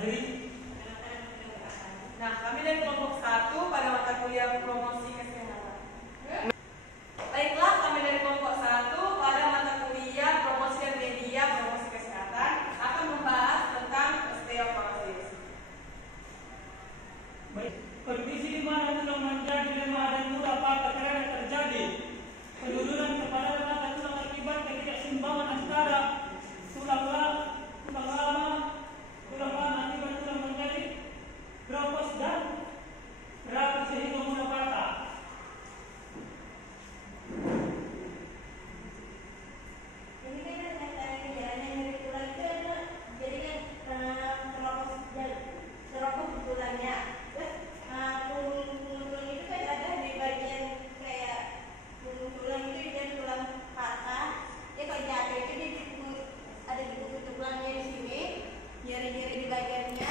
Nah, kami dari kelompok 1 pada mata kuliah promosi kesehatan. Baiklah, kami dari kelompok 1 pada mata kuliah promosi dan media promosi kesehatan akan membahas tentang osteoporosis. Baik, kondisi di mana tulang menjadi lemah dan mudah patah karena terjadi penurunan kepada mata tulang akibat ketidakseimbangan antara tulang lama akibat tulang menjadi keropos dan rapuh sehingga mudah patah. Ini kan gejalanya nyeri tulang itu jadi kan keropos di tulangnya. Terus punggung tulang itu kan ada di bagian kayak punggung tulang itu dan tulang patah. Dia kalau jatuh itu ada di punggung tulangnya di sini, nyeri-nyeri di bagiannya.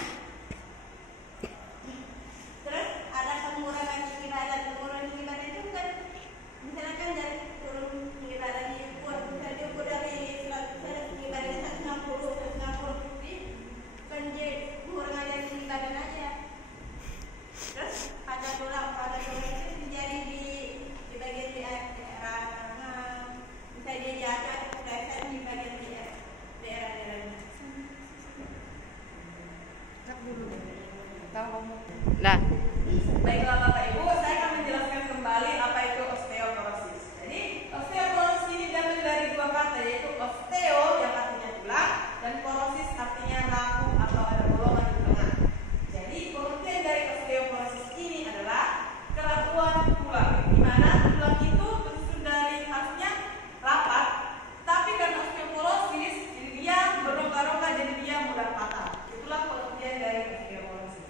Terus ada pengurangan tinggi badan. Pengurangan tinggi badan itu kan misalkan dari turun tinggi badannya kuat, misalnya dia ukur dari tinggi badannya 160 kan jadi pengurangan dari tinggi badan aja. Terus pada tulang itu terjadi di bagian daerah misalnya dia jatuh atau kepleset di bagian daerah-daerahnya. Nah, Baiklah Bapak Ibu, saya akan menjelaskan kembali apa itu osteoporosis. Jadi, osteoporosis ini diambil dari dua kata, yaitu osteo yang artinya tulang dan porosis artinya rapuh atau ada bolongan di tengah. Jadi, pengertian dari osteoporosis ini adalah kerapuhan tulang, di mana tulang itu tersusun dari khasnya rapat, tapi karena osteoporosis jadi dia berongga-rongga, jadi dia mudah patah. Itulah pengertian dari osteoporosis.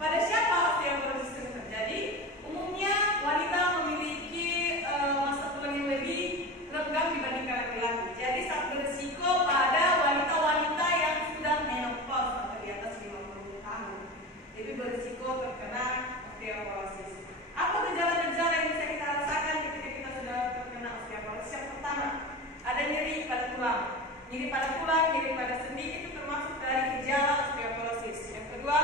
Pada siapa osteoporosis ini terjadi? Umumnya wanita memiliki masa tulang yang lebih renggang dibandingkan laki-laki. Jadi sangat berisiko pada wanita-wanita yang sudah menopause atau di atas 50 tahun. Lebih berisiko terkena osteoporosis. Apa gejala-gejala yang bisa kita rasakan ketika kita sudah terkena osteoporosis? Yang pertama, ada nyeri pada tulang. Nyeri pada tulang, nyeri pada sendi itu termasuk dari gejala osteoporosis. Yang kedua,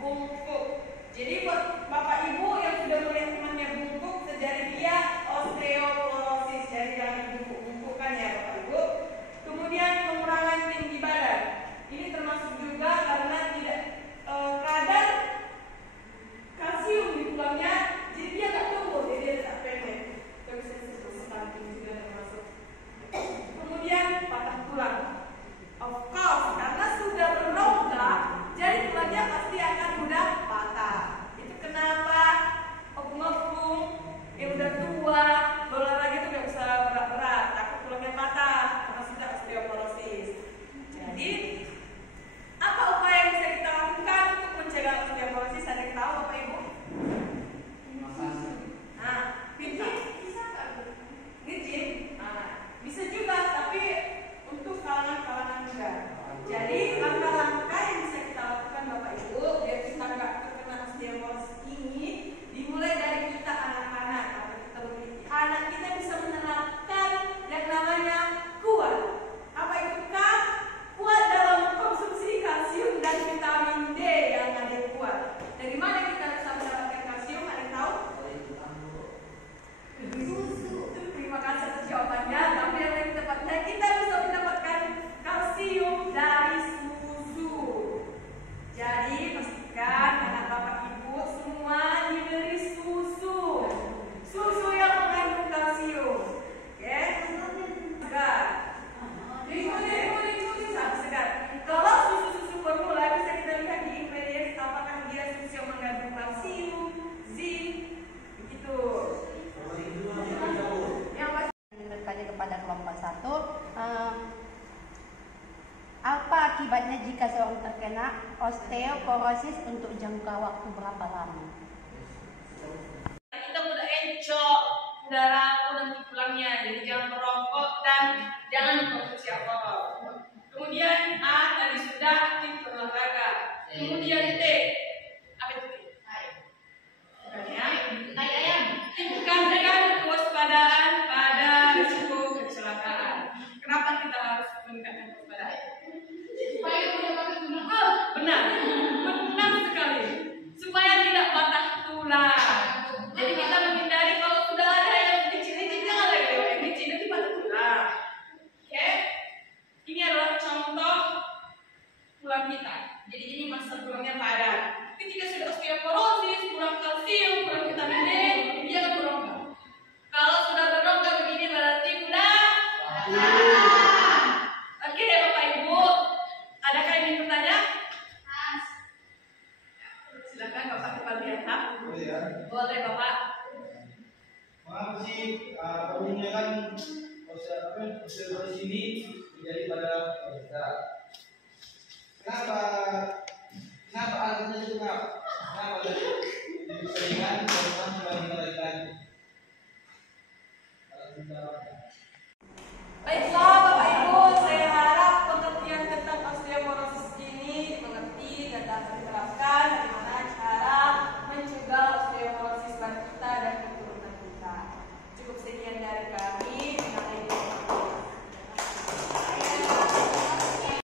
bungkuk. Jadi buat Bapak Ibu yang sudah melihat temannya bungkuk, sejadi dia osteoporosis. Jadi jangan bungkuk-bungkukkan ya Bapak Ibu. Kemudian pengurangan tinggi badan. Ini termasuk juga karena tidak kadar kalsium di tulangnya, jadi dia nggak tumbuh, jadi dia tetap pendek. Terus stunting juga termasuk. Kemudian patah tulang. Of course, karena sudah berongga, jadi tulangnya pasti akan mudah patah. Itu kenapa opung-opung yang udah tua berolahraga itu nggak usah berat-berat, takut tulangnya patah karena sudah osteoporosis. Jadi apa upaya yang bisa kita lakukan untuk mencegah osteoporosis? Ada yang tahu Bapak Ibu? Nah, pijit bisa nggak? Pijit? Nah, bisa juga, tapi untuk kalangan-kalangan muda. Jadi langkah-langkah yang bisa kita lakukan Bapak Ibu biar kita nggak terkena osteoporosis ini dimulai dari kita anak-anak. Kalau kita memiliki anak, kita bisa menerapkan yang namanya kuat. Apa itu Kak? Kuat dalam konsumsi kalsium dan vitamin D yang ada kuat. Dari mana kita bisa mendapatkan kalsium? Ada yang tahu? Susu. Terima kasih atas jawabannya. Tapi yang lebih tepatnya kita bisa mendapatkan kalsium dari susu. Jadi pastikan anak Bapak Ibu semua diberi susu. Susu yang mengandung kalsium. Oke? Segar. Ikuti sangat segar. Kalau susu-susu formula bisa kita lihat di ingredients apakah dia susu yang mengandung kalsium, zinc, begitu. Yang pasti bertanya kepada kelompok 1, apa akibatnya jika seorang terkena osteoporosis untuk jangka waktu berapa lama? kita mudah encok, darah nanti tulangnya, jadi jangan merokok dan jangan mengkonsumsi alkohol. Kemudian A tadi sudah aktif berolahraga. Kemudian T, apa itu T? Bukan ya? Tai ayam. Tingkatkan kewaspadaan pada risiko kecelakaan. Kenapa kita harus meningkatkan kewaspadaan? Supaya benar. Jadi masa kurangnya padat. Ketika sudah osteoporosis, kurang kalsium, kurang vitamin D, dia akan berongga. Kalau sudah berongga begini berarti udah. Oke Bapak Ibu, adakah yang ingin bertanya? Silakan Bapak kepala lihat. Boleh Bapak. Mengapa sih umumnya kan osteoporosis ini menjadi pada wanita? Kenapa